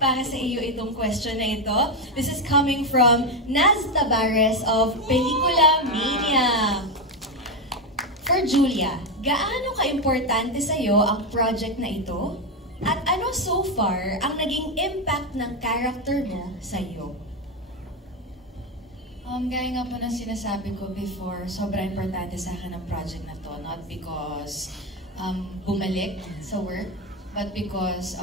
Para sa iyo itong question na ito. This is coming from Naz Tabares of Pelikula Mania. For Julia, gaano ka-importante sa iyo ang project na ito? At ano so far ang naging impact ng character mo sa iyo? Gaya nga po ng sinasabi ko before, sobrang importante sa akin ang project na to. Not because bumalik sa work, but because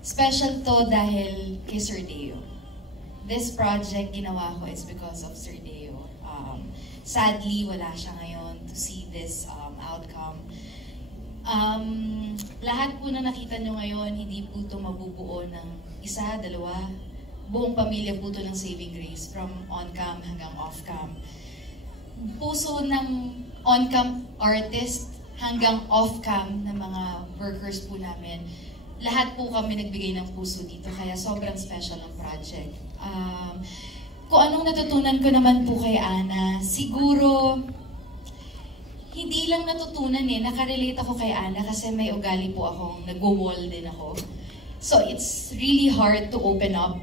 special to dahil kay Sir Deo. This project ginawa ko is because of Sir Deo. Sadly, wala siya ngayon to see this outcome. Lahat po na nakita nyo ngayon, hindi po ito mabubuo ng isa, dalawa. Buong pamilya po ito ng Saving Grace, from on-cam hanggang off-cam. Puso ng on-cam artist hanggang off-cam ng mga workers po namin. Lahat po kami nagbigay ng puso dito, kaya sobrang special ang project. Kung anong natutunan ko naman po kay Ana, siguro hindi lang natutunan nakarelate ako kay Ana kasi may ugali po akong nagwo-wall din ako. So it's really hard to open up,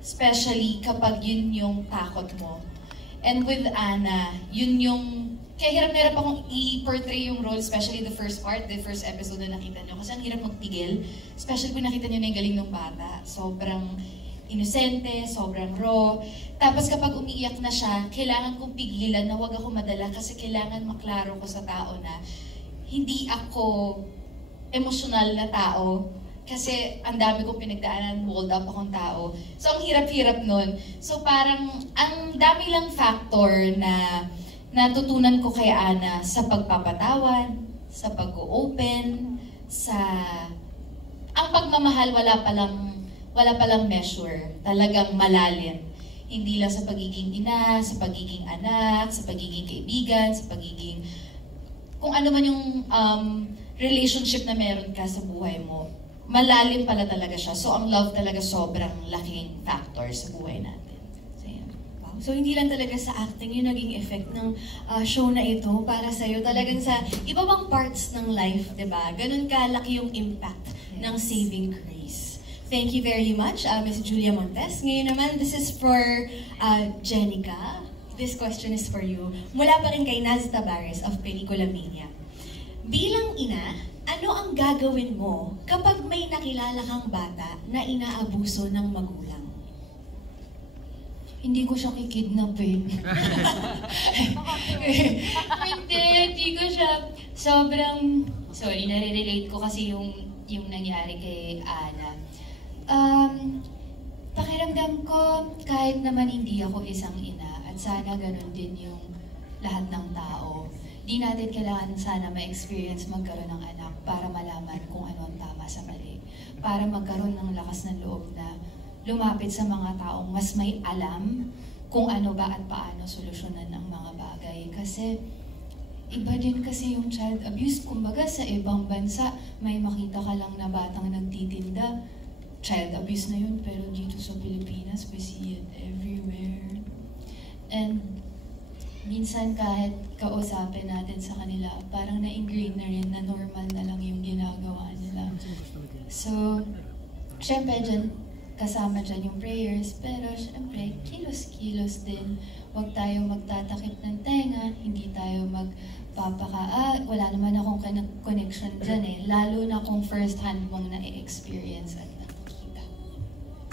especially kapag yun yung takot mo. And with Ana, yun yung kaya hirap na hirap akong i-portray yung role, especially the first part, the first episode na nakita nyo. Kasi ang hirap magpigil, especially kung nakita nyo na yung galing ng bata. Sobrang inosente, sobrang raw. Tapos kapag umiiyak na siya, kailangan kong pigilan na huwag ako madala kasi kailangan maklaro ko sa tao na hindi ako emosyonal na tao. Kasi ang dami kong pinagdaanan, walled up akong tao. So ang hirap-hirap nun. So parang ang dami lang factor na natutunan ko kay Ana sa pagpapatawad, sa pag-open, sa ang pagmamahal wala palang measure, talagang malalim. Hindi lang sa pagiging ina, sa pagiging anak, sa pagiging kaibigan, sa pagiging kung ano man yung relationship na meron ka sa buhay mo. Malalim pala talaga siya. So ang love talaga sobrang laking factor sa buhay natin. So, hindi lang talaga sa acting yung naging effect ng show na ito para sa'yo. Talagang sa iba bang parts ng life, diba? Ganun kalaki yung impact ng Saving Grace. Thank you very much, Ms. Julia Montes. Ngayon naman, this is for Jenica. This question is for you. Mula pa rin kay Naz Tabares of Pelikula Mania. Bilang ina, ano ang gagawin mo kapag may nakilala kang bata na inaabuso ng magulang? Hindi ko siya kikidnapin. Hindi ko siya sobrang... Sorry, nare-relate ko kasi yung nangyari kay Ana. Pakiramdam ko, kahit naman hindi ako isang ina, at sana ganun din yung lahat ng tao, di natin kailangan sana ma-experience magkaroon ng anak para malaman kung ano ang tama sa mali. Para magkaroon ng lakas ng loob na lumapit sa mga taong mas may alam kung ano ba at paano solusyonan ang mga bagay. Kasi iba din kasi yung child abuse. Kumbaga sa ibang bansa, may makita ka lang na batang nagtitinda. Child abuse na yun, pero dito sa Pilipinas, we see it everywhere. And minsan kahit kausapin natin sa kanila, parang na-ingrain na rin na normal na lang yung ginagawa nila. So, syempre dyan, kasama dyan yung prayers, pero syempre, kilos-kilos din. Huwag tayo magtatakip ng tenga, hindi tayo wala naman akong connection dyan lalo na kung first hand mong na-experience at nakikita.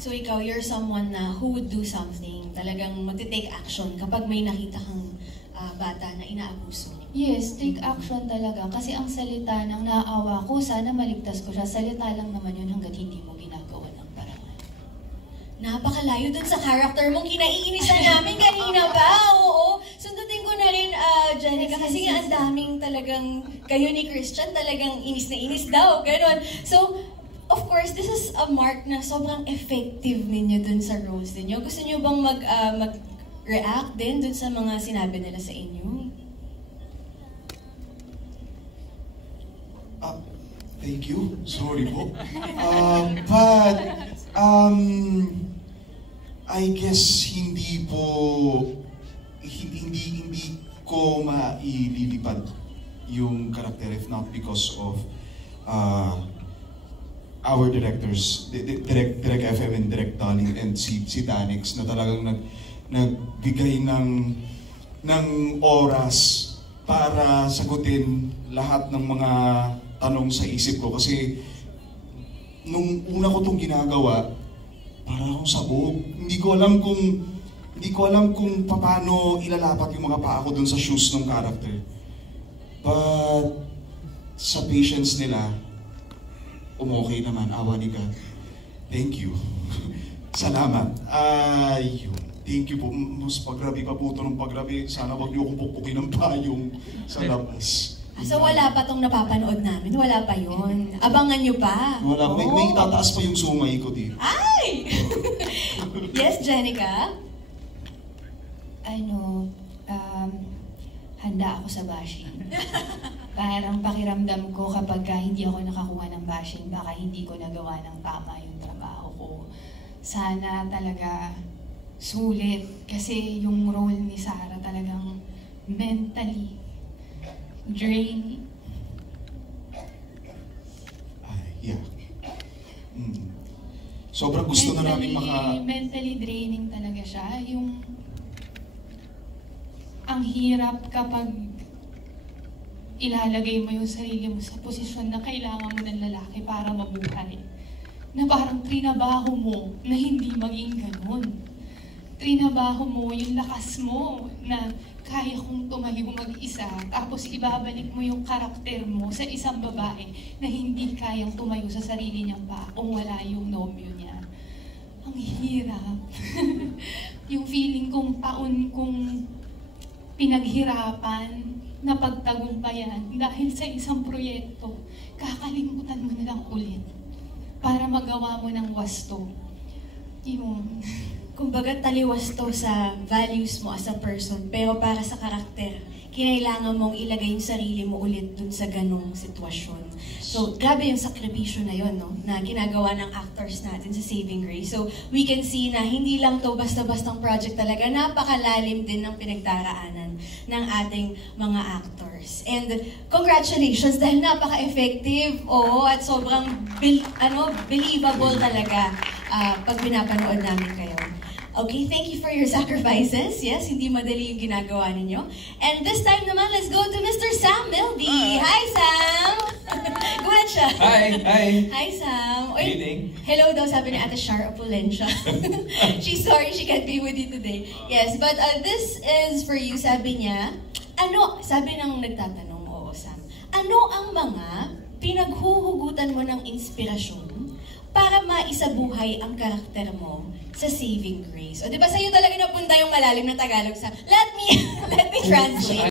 So ikaw, you're someone na who would do something, talagang mag-take action kapag may nakita kang bata na inaabuso? Yes, take action talaga. Kasi ang salita ng naawa ko, sana maligtas ko siya. Salita lang naman yun hanggat hindi mo ginagawa ng paraan. Napakalayo dun sa character mong kinaiinisan namin kanina pa. Oo, sundutin ko na rin, Jenica, kasi nga ang daming talagang, kayo ni Christian, talagang inis na inis daw, gano'n. So, of course, this is a mark na sobrang effective ninyo dun sa roles ninyo. Gusto nyo bang mag-react din dun sa mga sinabi nila sa inyo? Thank you. Sorry po. I guess hindi ko maililipad yung karakter if not because of our directors, Direct FM and Direct Dolly and si Danix na talagang nagbigay ng oras para sagutin lahat ng mga tanong sa isip ko. Kasi nung una ko itong ginagawa, para akong sabog. Hindi ko alam kung paano ilalapat yung mga paa ko dun sa shoes ng character. But sa patience nila, umokay naman, awa ni God. Thank you. Salamat. Ayun. Thank you po. Mas pagrabi pa po ito ng pagrabi. Sana wag niyo akong pukpukin ng payong sa labas. So wala pa tong napapanood namin? Wala pa yon. Abangan nyo pa? Wala. May tataas pa yung sumay ko dito. Ay! Yes, Jenica? Handa ako sa bashing. Parang pakiramdam ko kapag hindi ako nakakuha ng bashing, baka hindi ko nagawa ng tama yung trabaho ko. Sana talaga sulit kasi yung role ni Sarah talagang mentally draining. Yeah. Sobrang gusto na namin Mentally draining talaga siya. Ang hirap kapag ilalagay mo yung sarili mo sa posisyon na kailangan mo ng lalaki para mabuhay. Na parang trinabaho mo na hindi maging ganun. Trinabaho mo yung lakas mo na kaya kong tumayo mag-isa, tapos ibabalik mo yung karakter mo sa isang babae na hindi kayang tumayo sa sarili niyang paa kung wala yung nobyo niya. Ang hirap. Yung feeling kong taon kong pinaghirapan na pagtagumpayan dahil sa isang proyekto, kakalimutan mo na lang ulit para magawa mo ng wasto. Yun. Kumbaga taliwas to sa values mo as a person, pero para sa karakter, kinailangan mong ilagay yung sarili mo ulit dun sa ganong sitwasyon. So, grabe yung sakripisyo na yun, no? Na ginagawa ng actors natin sa Saving Grace. So, we can see na hindi lang to basta-bastang project talaga, napakalalim din ng pinagdaraanan ng ating mga actors. And congratulations dahil napaka-effective, at sobrang believable talaga pag pinapanood namin kayo. Okay, thank you for your sacrifices. Yes, hindi madali yung ginagawa ninyo. And this time naman, let's go to Mr. Sam Milby. Hi, Sam! Gulat siya. Hi! Hi, Sam. Good evening. Hello daw, sabi ni Ate Shar Opulencia. She's sorry she can't be with you today. Yes, but this is for you, sabi niya. Sabi ng nagtatanong, Sam, ano ang mga pinaghuhugutan mo ng inspirasyon para maisabuhay ang karakter mo sa Saving Grace? O, di ba sa'yo talaga napunta yung malalim na Tagalog sa, let me translate.